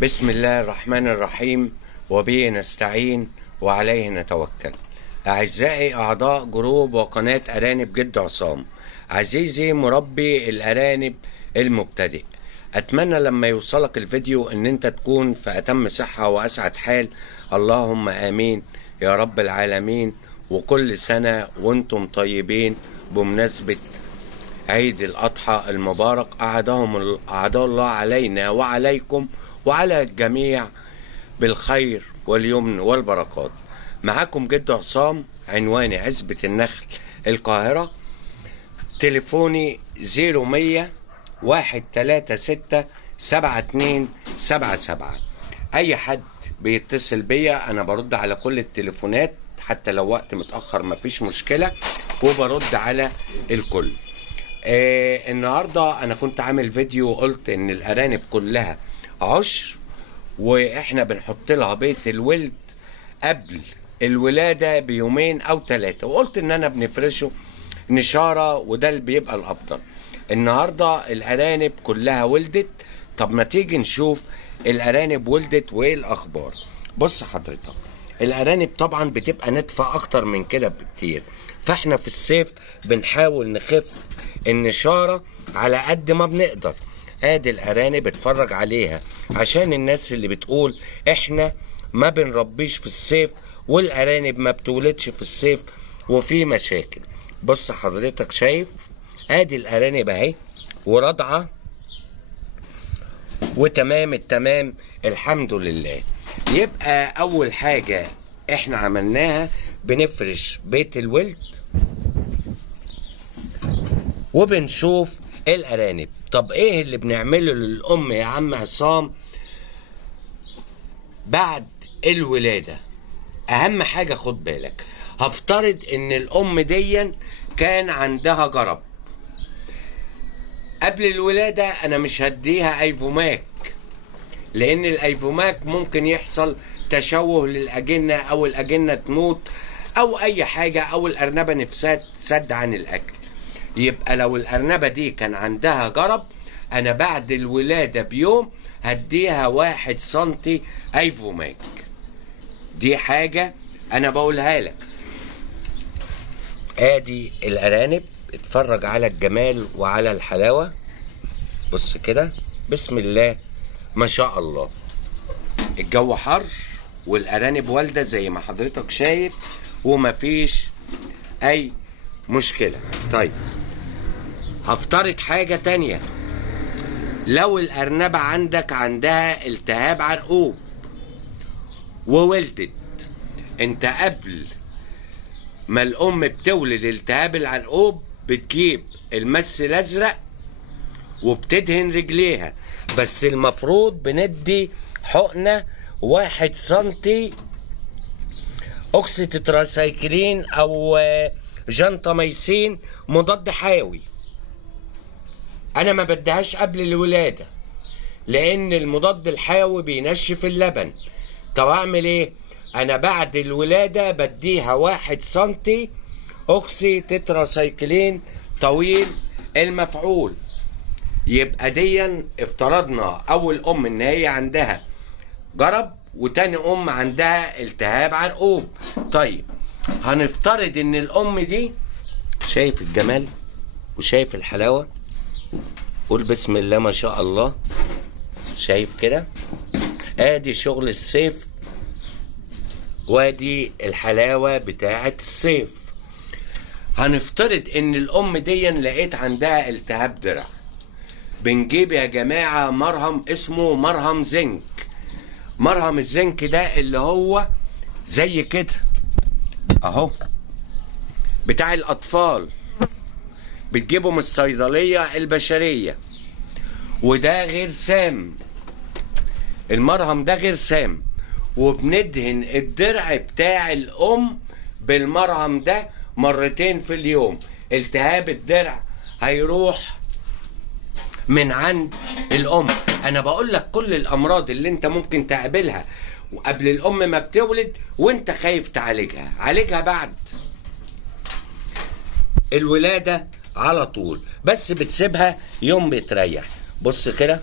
بسم الله الرحمن الرحيم، وبه نستعين وعليه نتوكل. أعزائي أعضاء جروب وقناة أرانب جد عصام، عزيزي مربي الأرانب المبتدئ، أتمنى لما يوصلك الفيديو أن أنت تكون في أتم صحة وأسعد حال. اللهم آمين يا رب العالمين. وكل سنة وأنتم طيبين بمناسبة عيد الأضحى المبارك، أعاد الله علينا وعليكم وعلى الجميع بالخير واليمن والبركات. معاكم جد عصام، عنواني عزبة النخل القاهرة، تليفوني 0100 136 7277. أي حد بيتصل بيا أنا برد على كل التليفونات، حتى لو وقت متأخر مفيش مشكلة، وبرد على الكل. النهاردة أنا كنت عامل فيديو وقلت إن الأرانب كلها عشر، وإحنا بنحط لها بيت الولد قبل الولادة بيومين أو 3، وقلت إن أنا بنفرشه نشارة وده اللي بيبقى الأفضل. النهاردة الأرانب كلها ولدت. طب ما تيجي نشوف الأرانب ولدت وإيه الأخبار. بص حضرتك، الأرانب طبعا بتبقى نتفة أكتر من كده بكتير، فإحنا في الصيف بنحاول نخف النشارة على قد ما بنقدر. ادي الارانب اتفرج عليها، عشان الناس اللي بتقول احنا ما بنربيش في الصيف والارانب ما بتولدش في الصيف وفي مشاكل. بص حضرتك شايف، ادي الارانب اهي ورضعة وتمام التمام الحمد لله. يبقى اول حاجة احنا عملناها بنفرش بيت الولد وبنشوف الارانب. طب ايه اللي بنعمله للام يا عم عصام بعد الولاده؟ اهم حاجه خد بالك، هفترض ان الام دي كان عندها جرب قبل الولاده، انا مش هديها ايفوماك، لان الايفوماك ممكن يحصل تشوه للاجنه او الاجنه تموت او اي حاجه، او الارنبه نفسها تسد عن الاكل. يبقى لو الأرنبة دي كان عندها جرب، أنا بعد الولادة بيوم هديها 1 سنتي أيفوماك. دي حاجة أنا بقولها لك. آدي الأرانب، اتفرج على الجمال وعلى الحلاوة. بص كده، بسم الله ما شاء الله. الجو حر والأرانب والدة زي ما حضرتك شايف، ومفيش أي مشكلة. طيب هفترض حاجة تانية، لو الأرنبة عندك عندها التهاب عرقوب وولدت، انت قبل ما الأم بتولد التهاب العرقوب بتجيب المس الأزرق وبتدهن رجليها، بس المفروض بندي حقنة 1 سنتي أوكسي تتراسايكلين أو جنطاميسين مضاد حيوي. انا ما بديهاش قبل الولاده لان المضاد الحيوي بينشف اللبن. طب اعمل ايه؟ انا بعد الولاده بديها 1 سنتي اوكسي تتراسايكلين طويل المفعول. يبقى ديا افترضنا اول ام ان هي عندها جرب، وتاني ام عندها التهاب عرقوب. طيب هنفترض ان الام دي، شايف الجمال وشايف الحلاوه، قول بسم الله ما شاء الله. شايف كده، ادي شغل الصيف وادي الحلاوة بتاعة الصيف. هنفترض ان الام دي لقيت عندها التهاب درع، بنجيب يا جماعة مرهم اسمه مرهم زنك. مرهم الزنك ده اللي هو زي كده اهو، بتاع الاطفال، بتجيبه من الصيدلية البشرية، وده غير سام. المرهم ده غير سام، وبندهن الدرع بتاع الأم بالمرهم ده 2 في اليوم. التهاب الدرع هيروح من عند الأم. أنا بقول لك كل الأمراض اللي أنت ممكن تقابلها قبل الأم ما بتولد وأنت خايف تعالجها، عالجها بعد الولادة على طول، بس بتسيبها يوم بتريح. بص كده،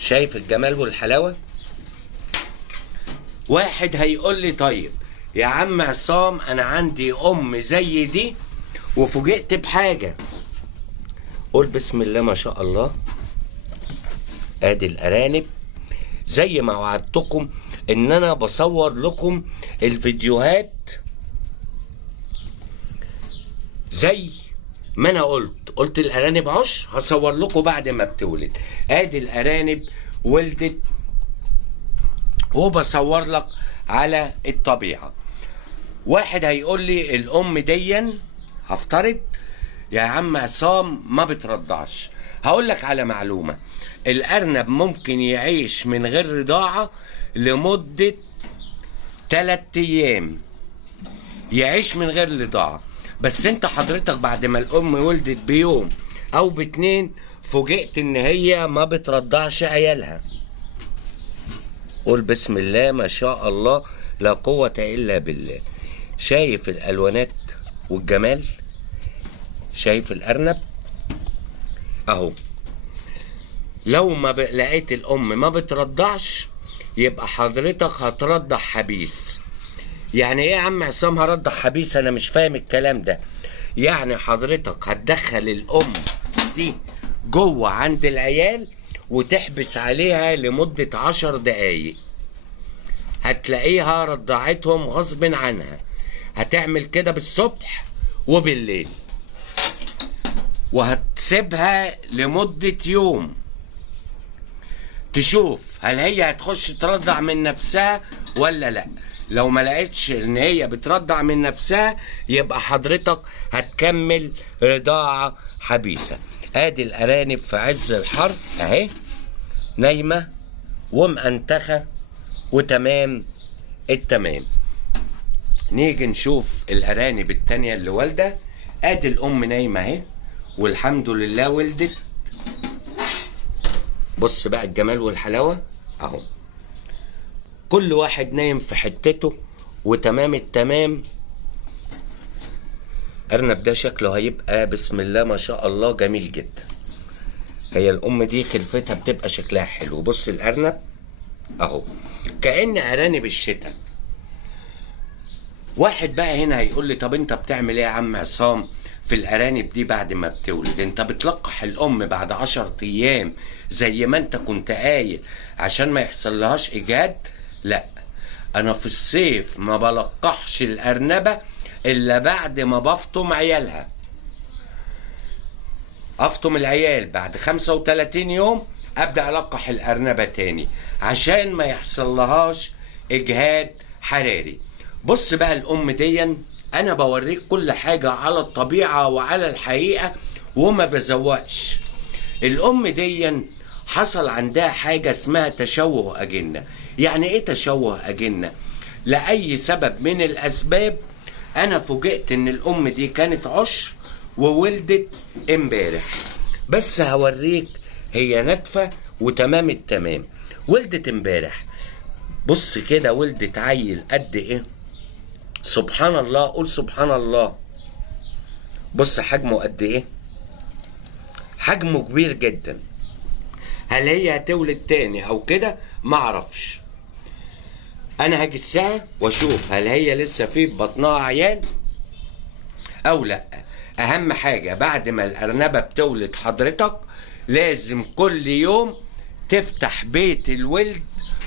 شايف الجمال والحلاوة؟ واحد هيقول لي طيب يا عم عصام انا عندي ام زي دي وفوجئت بحاجة. قول بسم الله ما شاء الله. ادي الارانب زي ما وعدتكم ان انا بصور لكم الفيديوهات زي ما انا قلت الارانب عشر هصور لكم بعد ما بتولد. ادي الارانب ولدت وبصور لك على الطبيعة. واحد هيقول لي الام ديا هفترض يا عم عصام ما بترضعش. هقول لك على معلومة، الارنب ممكن يعيش من غير رضاعة لمدة 3 ايام، يعيش من غير رضاعة. بس انت حضرتك بعد ما الام ولدت بيوم او ب2 فوجئت ان هي ما بترضعش عيالها. قول بسم الله ما شاء الله لا قوة الا بالله. شايف الالوانات والجمال؟ شايف الارنب اهو. لو ما لقيت الام ما بترضعش يبقى حضرتك هترضع حبيس. يعني ايه يا عم عصام هرضع حبيس؟ انا مش فاهم الكلام ده. يعني حضرتك هتدخل الام دي جوه عند العيال وتحبس عليها لمدة 10 دقايق، هتلاقيها رضعتهم غصب عنها. هتعمل كده بالصبح وبالليل وهتسيبها لمدة يوم تشوف هل هي هتخش ترضع من نفسها ولا لا. لو ما لقيتش ان هي بترضع من نفسها يبقى حضرتك هتكمل رضاعة حبيسة. ادي الارانب في عز الحر اهي نايمة ومأنتخة وتمام التمام. نيجي نشوف الارانب التانية اللي والدة. ادي الام نايمة اهي والحمد لله ولدت. بص بقى الجمال والحلاوة اهو. كل واحد نايم في حتته وتمام التمام. ارنب ده شكله هيبقى بسم الله ما شاء الله جميل جدا. هي الام دي خلفتها بتبقى شكلها حلو. بص الارنب اهو كأن ارانب الشتاء. واحد بقى هنا هيقول لي طب انت بتعمل ايه يا عم عصام في الارانب دي بعد ما بتولد؟ انت بتلقح الام بعد 10 ايام زي ما انت كنت قايل عشان ما يحصل لهاش اجهاد؟ لا، انا في الصيف ما بلقحش الارنبة الا بعد ما بفطم عيالها. افطم العيال بعد 35 يوم ابدأ القح الارنبة تاني عشان ما يحصل لهاش اجهاد حراري. بص بقى الام دي انا بوريك كل حاجة على الطبيعة وعلى الحقيقة وما بزوقش. الام دي حصل عندها حاجة اسمها تشوه اجنة. يعني ايه تشوه اجنة؟ لأي سبب من الاسباب انا فوجئت ان الام دي كانت عشر وولدت امبارح. بس هوريك هي نتفة وتمام التمام. ولدت امبارح بص كده ولدت عيل قد ايه؟ سبحان الله. قول سبحان الله. بص حجمه قد ايه؟ حجمه كبير جدا. هل هي هتولد تاني او كده؟ معرفش. انا هجسها واشوف هل هي لسه في بطنها عيال او لا. اهم حاجة بعد ما الارنبة بتولد حضرتك لازم كل يوم تفتح بيت الولد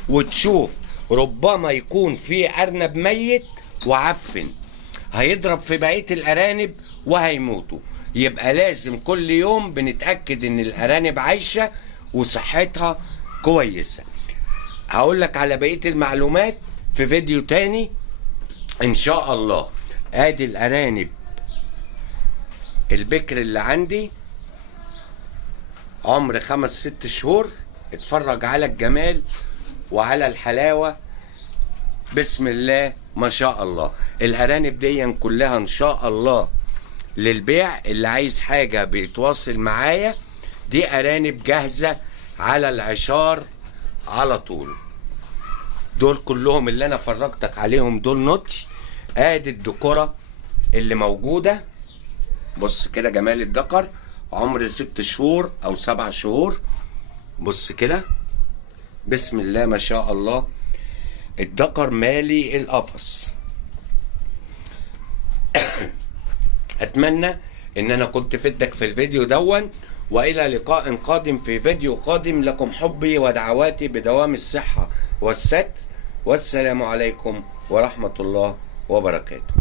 وتشوف، ربما يكون في ارنب ميت وعفن هيضرب في بقية الارانب وهيموتوا. يبقى لازم كل يوم بنتأكد ان الارانب عايشة وصحتها كويسة. هقول لك على بقية المعلومات في فيديو تاني ان شاء الله. ادي الارانب البكر اللي عندي عمر 5-6 شهور. اتفرج على الجمال وعلى الحلاوة بسم الله ما شاء الله. الارانب دي كلها ان شاء الله للبيع. اللي عايز حاجة بيتواصل معايا. دي ارانب جاهزة على العشار على طول. دول كلهم اللي انا فرجتك عليهم دول نوتي. ادي الدكورة اللي موجودة. بص كده جمال الذكر عمر 6 شهور او 7 شهور. بص كده بسم الله ما شاء الله، الذكر مالي القفص. اتمنى ان انا كنت فدك في الفيديو دون، والى لقاء قادم في فيديو قادم. لكم حبي ودعواتي بدوام الصحة والستر، والسلام عليكم ورحمة الله وبركاته.